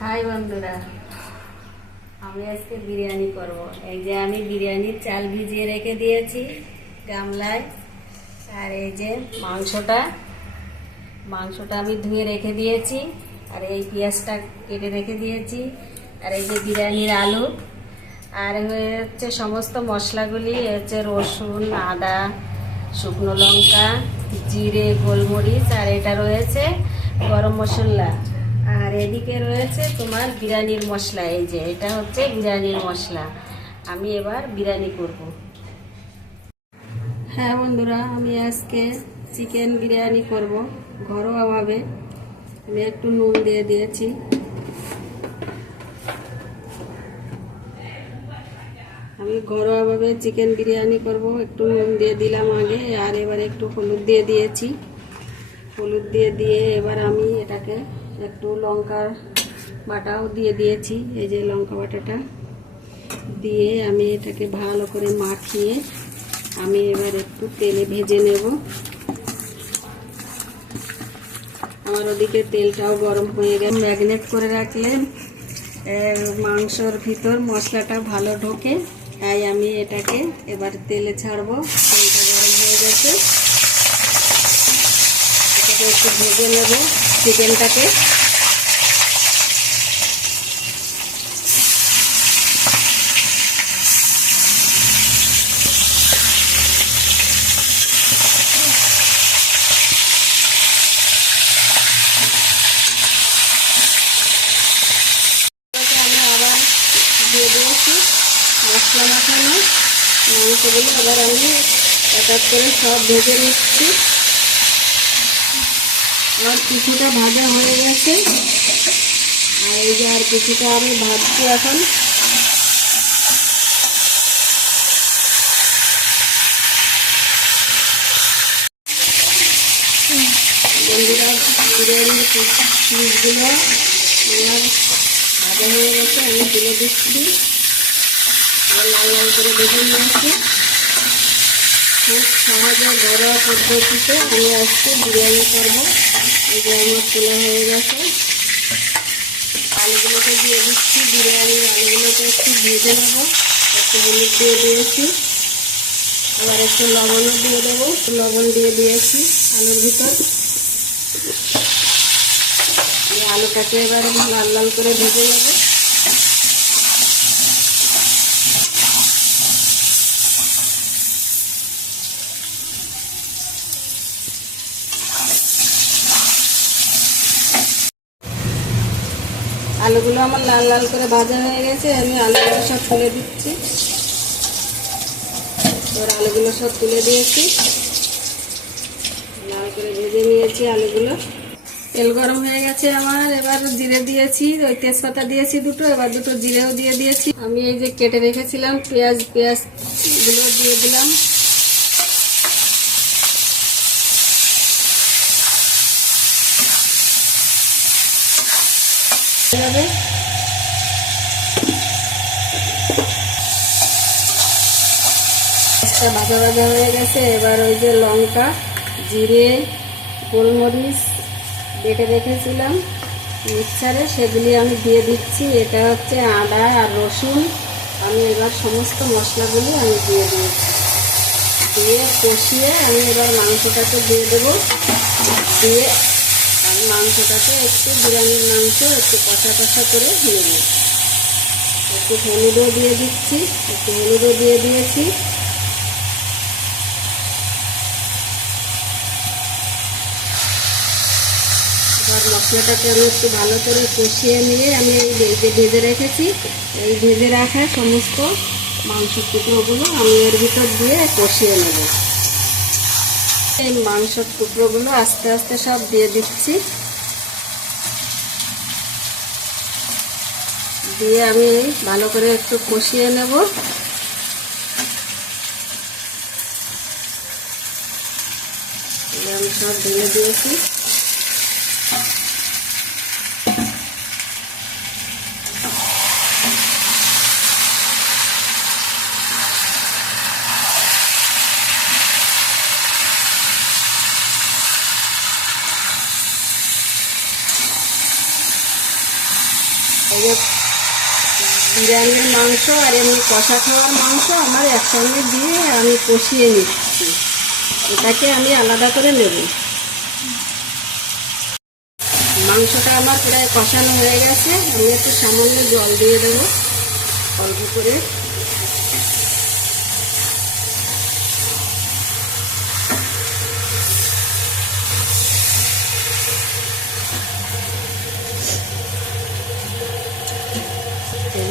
High বন্ধুরা, আমি আজকে বিরিয়ানি করব। এই যে আমি বিরিয়ানির চাল ভিজিয়ে রেখে দিয়েছি গামলায়। আর এই যে মাংসটা আমি ধুয়ে রেখে দিয়েছি। আর এই পেঁয়াজটা কেটে রেখে দিয়েছি। আর এই যে বিরিয়ানির আলু। আর হচ্ছে সমস্ত মশলাগুলি হচ্ছে রসুন, আদা, শুকনো লঙ্কা, জিরে, গোলমরিচ। আর এটা রয়েছে গরম মশলা। আর এদিকে রয়েছে তোমার বিরিয়ানির মশলা। এই যে এটা হচ্ছে বিরিয়ানির মশলা। আমি এবার বিরিয়ানি করব। হ্যাঁ বন্ধুরা, আমি আজকে চিকেন বিরিয়ানি করব ঘরোয়াভাবে। আমি একটু নুন দিয়ে দিয়েছি। আমি ঘরোয়াভাবে চিকেন বিরিয়ানি করব, একটু নুন দিয়ে দিলাম আগে। আর এবার একটু হলুদ দিয়ে দিয়েছি। হলুদ দিয়ে এবার আমি এটাকে একটু লঙ্কার বাটাও দিয়ে দিয়েছি। এই যে লঙ্কা বাটাটা দিয়ে আমি এটাকে ভালো করে মাখিয়ে আমি এবার একটু তেলে ভেজে নেব। আমার ওদিকে তেলটাও গরম হয়ে গেল। ম্যাগনেট করে রাখলে মাংসর ভিতর মশলাটা ভালো ঢোকে। তাই আমি এটাকে এবার তেলে ছাড়বো। তেলটা গরম হয়ে গেছে, এটাকে একটু ভেজে নেব চিকেনটাকে। আমি আবার দিয়ে দিয়েছি মশলা মাখানো মাংসগুলো। আবার আমি এক এক করে সব ভেজে নিচ্ছি। আমার কিছুটা ভাজা হয়ে গেছে। আর এই যে আর কিছুটা আমি ভাজছি এখন। বন্ধুরা, বিরিয়ানির পিসগুলো আমার ভাজা হয়ে গেছে, আমি তুলে দিচ্ছি। লাল লাল করে ভেজে নিয়েছি। খুব সহজে ঘরোয়া পদ্ধতিতে আমি আজকে বিরিয়ানি করবো। এই যে আমার তোলা হয়ে গেছে। আলুগুলোকে দিয়ে দিচ্ছি। বিরিয়ানির আলুগুলোকে একটু ভেজে নেব। একটু হলুদ দিয়ে দিয়েছি। আবার একটু লবণও দিয়ে দেবো। লবণ দিয়ে দিয়েছি আলুর ভিতর। এই আলুটাকে এবার লাল লাল করে ভেজে নেব। আলুগুলো আমার লাল লাল করে ভাজা হয়ে গেছে। আমি আলুগুলো সব তুলে দিচ্ছি। এবার আলুগুলো সব তুলে দিয়েছি। লাল করে ভেজে নিয়েছি আলুগুলো। তেল গরম হয়ে গেছে আমার। এবার জিরে দিয়েছি, ওই তেজপাতা দিয়েছি দুটো। এবার দুটো জিরেও দিয়ে দিয়েছি। আমি এই যে কেটে রেখেছিলাম পেঁয়াজগুলো দিয়ে দিলাম। ভাজা ভাজা হয়ে গেছে। এবার ওই যে লঙ্কা, জিরে, গোলমরিচ বেটে রেখেছিলাম মিক্সারে, সেগুলি আমি দিয়ে দিচ্ছি। এটা হচ্ছে আদা আর রসুন। আমি এবার সমস্ত মশলাগুলি আমি দিয়ে দিয়েছি। দিয়ে কষিয়ে আমি এবার মাংসটাকে দিয়ে দেবো। দিয়ে আমি মাংসটাকে একটু বিরিয়ানির মাংস একটু কষা কষা করে নেব। একটু হলুদও দিয়ে দিচ্ছি। একটু হলুদও দিয়ে দিয়েছি। এবার মশলাটাকে আমি একটু ভালো করে কষিয়ে নিয়ে আমি এই যে ভেজে রেখেছি, এই ভেজে রাখা সমস্ত মাংসের টুকরোগুলো আমি এর ভিতর দিয়ে কষিয়ে নেব। এই মাংসের টুকরোগুলো আস্তে আস্তে সব দিয়ে দিচ্ছি। দিয়ে আমি ভালো করে একটু কষিয়ে নেব। আমি সব ঢেলে দিয়েছি। এই যে বিরিয়ানির মাংস আর এমনি কষা খাওয়ার মাংস আমার একসঙ্গে দিয়ে আমি কষিয়ে নিচ্ছি, এটাকে আমি আলাদা করে নেব। মাংসটা আমার প্রায় কষানো হয়ে গেছে, আমি একটু সামান্য জল দিয়ে দেবো অল্প করে।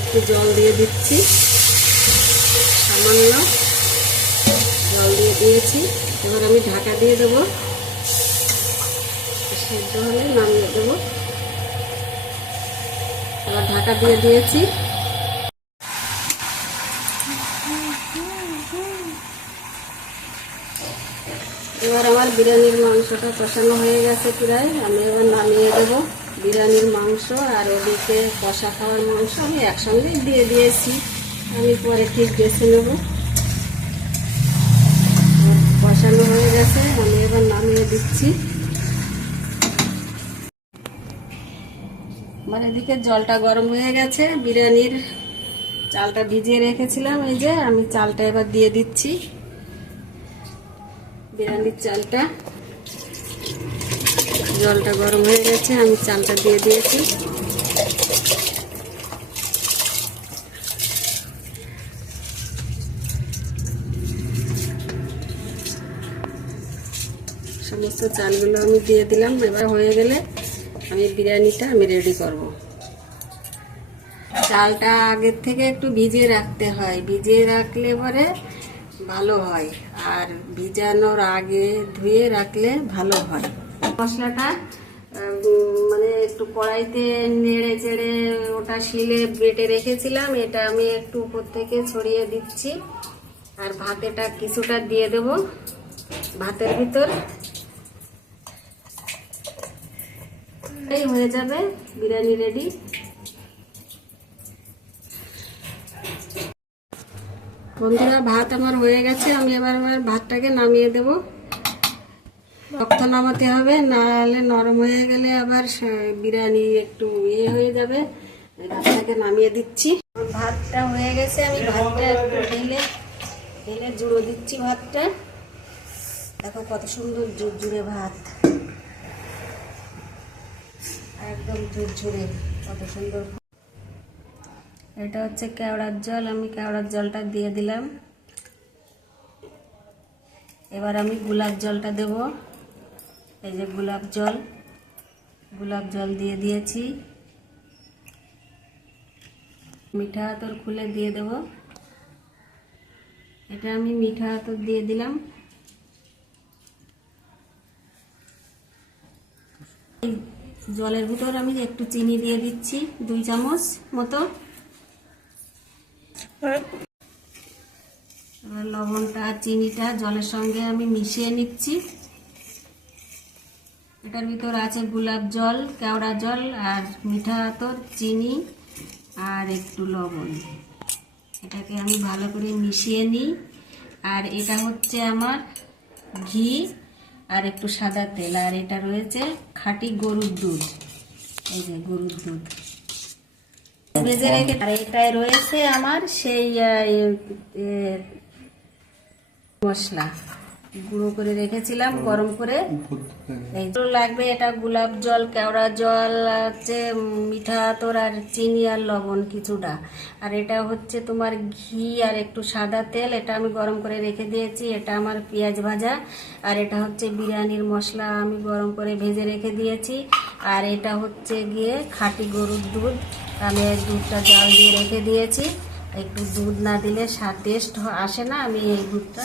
একটু জল দিয়ে দিচ্ছি, সামান্য জল দিয়ে দিয়েছি। এবার আমি ঢাকা দিয়ে দেবো, সেদ্ধ হলে নামিয়ে দেবো। এবার ঢাকা দিয়ে দিয়েছি। এবার আমার বিরিয়ানির মাংসটা কষানো হয়ে গেছে প্রায়, আমি এবার নামিয়ে দেবো। বিরিয়ানির মাংস আর ওদিকে কষা খাওয়ার মাংস আমি একসঙ্গেই দিয়ে দিয়েছি, আমি পরে ঠিক বেছে নেব। কষানো হয়ে গেছে, আমি এবার নামিয়ে দিচ্ছি। আমার এদিকে জলটা গরম হয়ে গেছে, বিরিয়ানির চালটা ভিজিয়ে রেখেছিলাম, এই যে আমি চালটা এবার দিয়ে দিচ্ছি। বিরিয়ানির চালটা, জলটা গরম হয়ে গেছে, আমি চালটা দিয়ে দিয়েছি। সমস্ত চালগুলো আমি দিয়ে দিলাম। এবার হয়ে গেলে আমি বিরিয়ানিটা রেডি করব। চালটা আগের থেকে একটু ভিজিয়ে রাখতে হয়, ভিজিয়ে রাখলে পরে ভালো হয়, আর ভিজানোর আগে ধুয়ে রাখলে ভালো হয়। মশলাটা মানে একটু কড়াইতে নেড়ে চেড়ে ওটা শিলে বেটে রেখেছিলাম, এটা আমি একটু উপর থেকে ছড়িয়ে দিচ্ছি। আর ভাতেটা কিছুটা দিয়ে দেব ভাতের ভিতর, এই হয়ে যাবে বিরিয়ানি রেডি। বন্ধুরা, ভাত আমার হয়ে গেছে, আমি এবার ভাতটাকে নামিয়ে দেব। রক্ত নামাতে হবে, নাহলে নরম হয়ে গেলে আবার বিরিয়ানি একটু হয়ে যাবে। ভাতটাকে নামিয়ে দিচ্ছি। ভাতটা হয়ে গেছে, আমি ভাতটা একটু ঢেলে জুড়ো দিচ্ছি ভাতটা। দেখো কত সুন্দর ঝুরঝুরে ভাত, একদম ঝুরঝুরে, কত সুন্দর। এটা হচ্ছে কেওড়ার জল, আমি কেওড়ার জলটা দিয়ে দিলাম। এবার আমি গোলাপ জলটা দেব, এই যে গোলাপ জল দিয়ে দিয়েছি। মিঠা আতর খুলে দিয়ে দেব, এটা আমি মিঠা আতর দিয়ে দিলাম। এই জলের ভিতর আমি একটু চিনি দিয়ে দিচ্ছি, 2 চামচ মতো। লবণটা আর চিনিটা জলের সঙ্গে আমি মিশিয়ে নিচ্ছি। এটার ভিতর আছে গোলাপ জল, কেওড়া জল আর মিঠা আতর, চিনি আর একটু লবণ। এটাকে আমি ভালো করে মিশিয়ে নিই। আর এটা হচ্ছে আমার ঘি আর একটু সাদা তেল, আর এটা রয়েছে খাঁটি গরুর দুধ, এই যে গরুর দুধ ভেজে রেখে। আর এটাই রয়েছে আমার সেই মশলা গুঁড়ো করে রেখেছিলাম গরম করে। এই লাগবে এটা গোলাপ জল, কেওড়া জল, হচ্ছে মিঠা আতর আর চিনি আর লবণ কিছুটা। আর এটা হচ্ছে তোমার ঘি আর একটু সাদা তেল, এটা আমি গরম করে রেখে দিয়েছি। এটা আমার পেঁয়াজ ভাজা। আর এটা হচ্ছে বিরিয়ানির মশলা, আমি গরম করে ভেজে রেখে দিয়েছি। আর এটা হচ্ছে গিয়ে খাঁটি গরুর দুধ, আমি দুধটা জাল দিয়ে রেখে দিয়েছি। একটু দুধ না দিলে স্বাদ টেস্ট আসে না, আমি এই দুধটা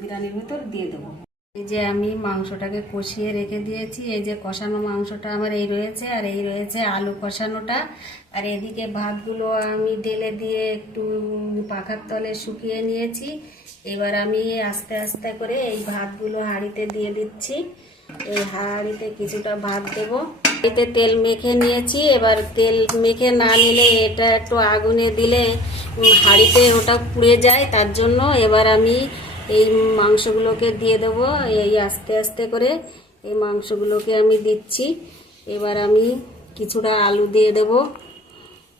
বিরিয়ানির ভিতর দিয়ে দেবো। এই যে আমি মাংসটাকে কষিয়ে রেখে দিয়েছি, এই যে কষানো মাংসটা আমার এই রয়েছে, আর এই রয়েছে আলু কষানোটা। আর এদিকে ভাতগুলো আমি ঢেলে দিয়ে একটু পাখার তলে শুকিয়ে নিয়েছি। এবার আমি আস্তে আস্তে করে এই ভাতগুলো হাঁড়িতে দিয়ে দিচ্ছি। এই হাঁড়িতে কিছুটা ভাত দেবো। এতে তেল মেখে নিয়েছি, এবার তেল মেখে না নিলে এটা একটু আগুনে দিলে হাঁড়িতে ওটা পুড়ে যায়, তার জন্য এবার আমি এই মাংসগুলোকে দিয়ে দেবো। এই আস্তে আস্তে করে এই মাংসগুলোকে আমি দিচ্ছি। এবার আমি কিছুটা আলু দিয়ে দেব,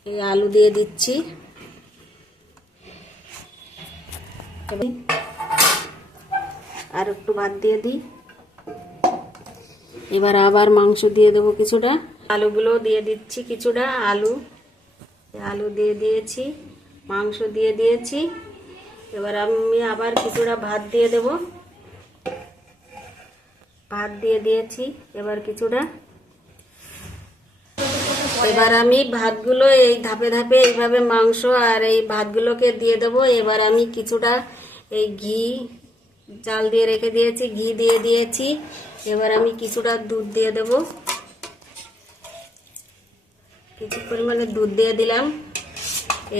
এই আলু দিয়ে দিচ্ছি, আর একটু ভাত দিয়ে দিই। এবার আবার মাংস দিয়ে দেবো কিছুটা, আলুগুলো দিয়ে দিচ্ছি কিছুটা, আলু দিয়ে দিয়েছি, মাংস দিয়ে দিয়েছি। এবার আমি আবার কিছুটা ভাত দিয়ে দেব, ভাত দিয়ে দিয়েছি এবার কিছুটা। এবার আমি ভাতগুলো এই ধাপে ধাপে এইভাবে মাংস আর এই ভাতগুলোকে দিয়ে দেব। এবার আমি কিছুটা এই ঘি চাল দিয়ে রেখে দিয়েছি, ঘি দিয়ে দিয়েছি। এবার আমি কিছুটা দুধ দিয়ে দেব, কিছু পরিমাণে দুধ দিয়ে দিলাম।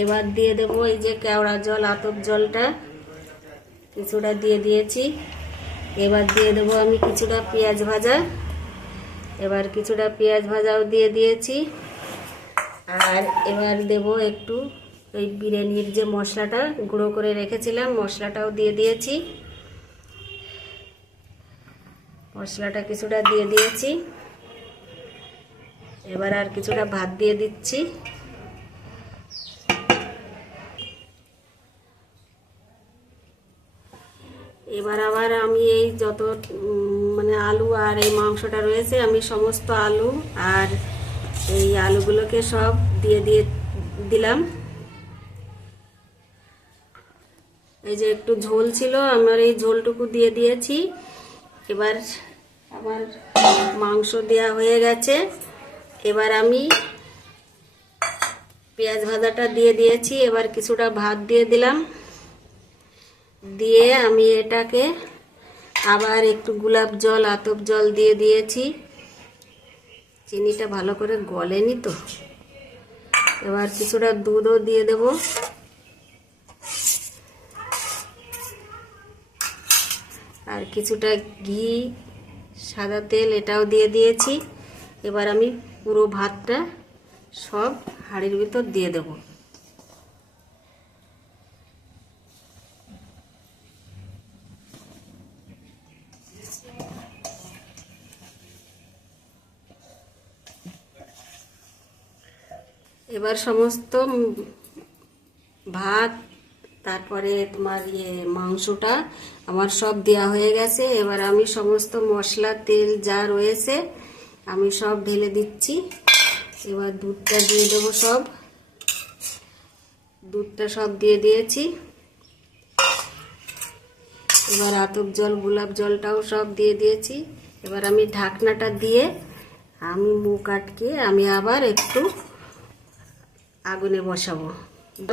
এবার দিয়ে দেব এই যে কেওড়া জল, আতপ জলটা কিছুটা দিয়ে দিয়েছি। এবার দিয়ে দেব আমি কিছুটা পেঁয়াজ ভাজা, এবার কিছুটা পেঁয়াজ ভাজাও দিয়ে দিয়েছি। আর এবার দেব একটু ওই বিরিয়ানির যে মশলাটা গুঁড়ো করে রেখেছিলাম, মশলাটাও দিয়ে দিয়েছি, মশলাটা কিছুটা দিয়ে দিয়েছি। এবার আর কিছুটা ভাত দিয়ে দিচ্ছি। এবার আবার আমি এই যত মানে আলু আর এই মাংসটা রয়েছে, আমি সমস্ত আলু আর এই আলুগুলোকে সব দিয়ে দিলাম। এই যে একটু ঝোল ছিল, আমার এই ঝোলটুকু দিয়ে দিয়েছি। এবার আমার মাংস দেওয়া হয়ে গেছে। এবার আমি পেঁয়াজ ভাজাটা দিয়ে দিয়েছি, এবার কিছুটা ভাত দিয়ে দিলাম, দিয়ে আমি এটাকে আবার একটু গোলাপ জল, আতপ জল দিয়ে দিয়েছি। চিনিটা ভালো করে গলেনি তো, এবার কিছুটা দুধও দিয়ে দেব। আর কিছুটা ঘি, সাদা তেল এটাও দিয়ে দিয়েছি। এবার আমি পুরো ভাতটা সব হাঁড়ির ভিতর দিয়ে দেব। এবার সমস্ত ভাত, তারপরে তোমার মাংসটা আমার সব দেওয়া হয়ে গেছে। এবার আমি সমস্ত মশলা, তেল যা রয়েছে আমি সব ঢেলে দিচ্ছি। এবার দুধটা দিয়ে দেবো, দুধটা সব দিয়ে দিয়েছি। এবার আতপ জল, গোলাপ জলটাও সব দিয়ে দিয়েছি। এবার আমি ঢাকনাটা দিয়ে আমি মুখ আটকে আমি আবার একটু আগুনে বসাবো।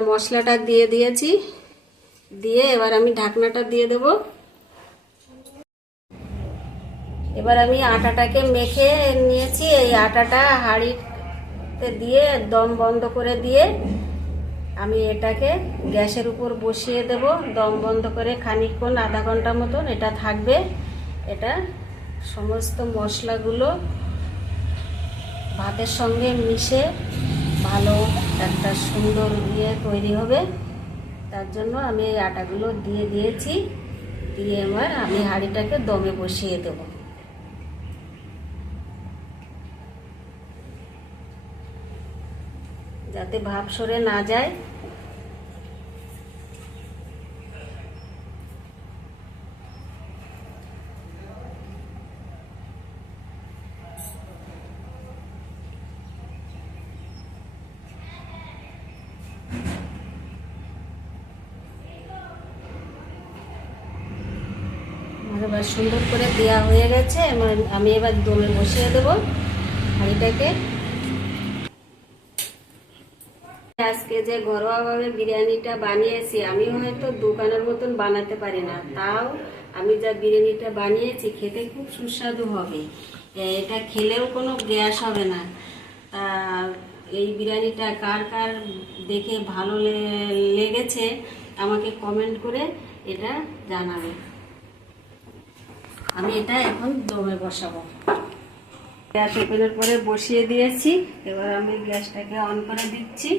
মশলাটা দিয়ে দিয়েছি, দিয়ে এবার আমি ঢাকনাটা দিয়ে দেব। এবার আমি আটাটাকে মেখে নিয়েছি, এই আটাটা হাঁড়িতে দিয়ে দম বন্ধ করে দিয়ে আমি এটাকে গ্যাসের উপর বসিয়ে দেব। দম বন্ধ করে খানিকক্ষণ, আধা ঘন্টা মতন এটা থাকবে। এটা সমস্ত মশলাগুলো ভাতের সঙ্গে মিশে ভালো একটা সুন্দর তৈরি হবে। তার জন্য আমি এই আটাগুলো দিয়ে দিয়েছি, দিয়ে এবার আমি হাঁড়িটাকে দমে বসিয়ে দেব। যাতে ভাপ সরে না যায়। এবার সুন্দর করে দেওয়া হয়ে গেছে। আমি এবার দমে বসিয়ে দেব হাঁড়িটাকে। আজকে যে ঘরোয়াভাবে বিরিয়ানিটা বানিয়েছি, আমি হয়তো দোকানের মতন বানাতে পারি না, তাও আমি যা বিরিয়ানিটা বানিয়েছি খেতে খুব সুস্বাদু হবে। এটা খেলেও কোনো গ্যাস হবে না। তা এই বিরিয়ানিটা কার কার দেখে ভালো লেগেছে আমাকে কমেন্ট করে এটা জানাবে। আমি এটা এখন দমে বসাবো। গ্যাস ওপেনের পরে বসিয়ে দিয়েছি। এবার আমি গ্যাসটাকে অন করে দিচ্ছি।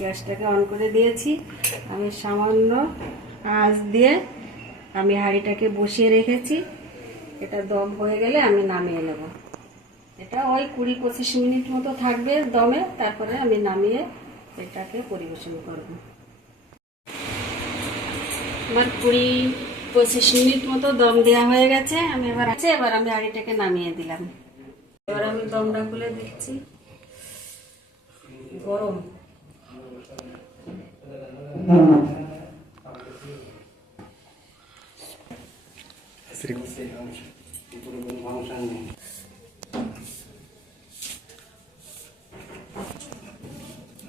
গ্যাসটাকে অন করে দিয়েছি। আমি সামান্য আঁচ দিয়ে আমি হাঁড়িটাকে বসিয়ে রেখেছি। এটা দম হয়ে গেলে আমি নামিয়ে নেব। এটা ওই 20-25 মিনিট মতো থাকবে দমে, তারপরে আমি নামিয়ে এটাকে পরিবেশন করব। আমার 20-25 মিনিট মতো দম দেওয়া হয়ে গেছে। আমি এবার আমি হাঁড়িটাকে নামিয়ে দিলাম। এবার আমি দমটা খুলে দিচ্ছি। গরম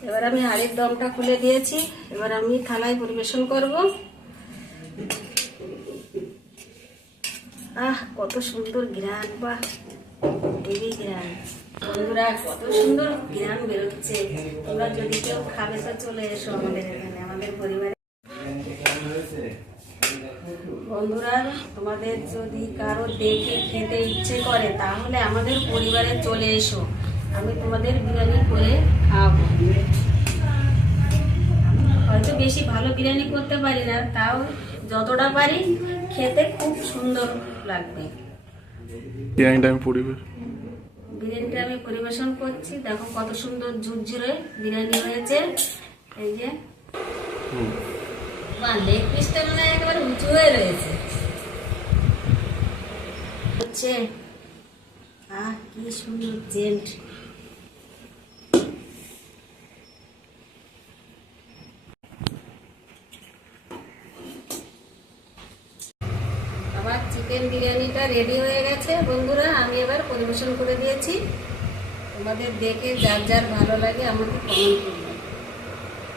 এবার আমি হাঁড়ির দমটা খুলে দিয়েছি। এবার আমি থালায় পরিবেশন করব। কত সুন্দর ঘ্রাণ, বা হেভি ঘ্রাণ বন্ধুরা, কত সুন্দর ঘ্রাণ বেরোচ্ছে। তোমরা যদি কেউ খাবে তো চলে এসো আমাদের এখানে, আমাদের পরিবারে। বন্ধুরা, তোমাদের যদি কারো দেখে খেতে ইচ্ছে করে তাহলে আমাদের পরিবারে চলে এসো, আমি তোমাদের বিরিয়ানি করে খাওয়াবো। হয়তো বেশি ভালো বিরিয়ানি করতে পারি না, তাও যতটা পারি খেতে খুব সুন্দর লাগবে। বিরিয়ানিটা আমি পরিবেশন করছি। দেখো কত সুন্দর ঝুরঝুরে বিরিয়ানি হয়েছে। এই যে লেগ পিসটা মানে একেবারে উঁচু হয়ে রয়েছে হচ্ছে। কি সুন্দর জেন্ট। আমার চিকেন বিরিয়ানিটা রেডি হয়ে গেছে বন্ধুরা, আমি এবার পরিবেশন করে দিয়েছি। তোমাদের দেখে যার যার ভালো লাগে আমাকে কমেন্ট করবে।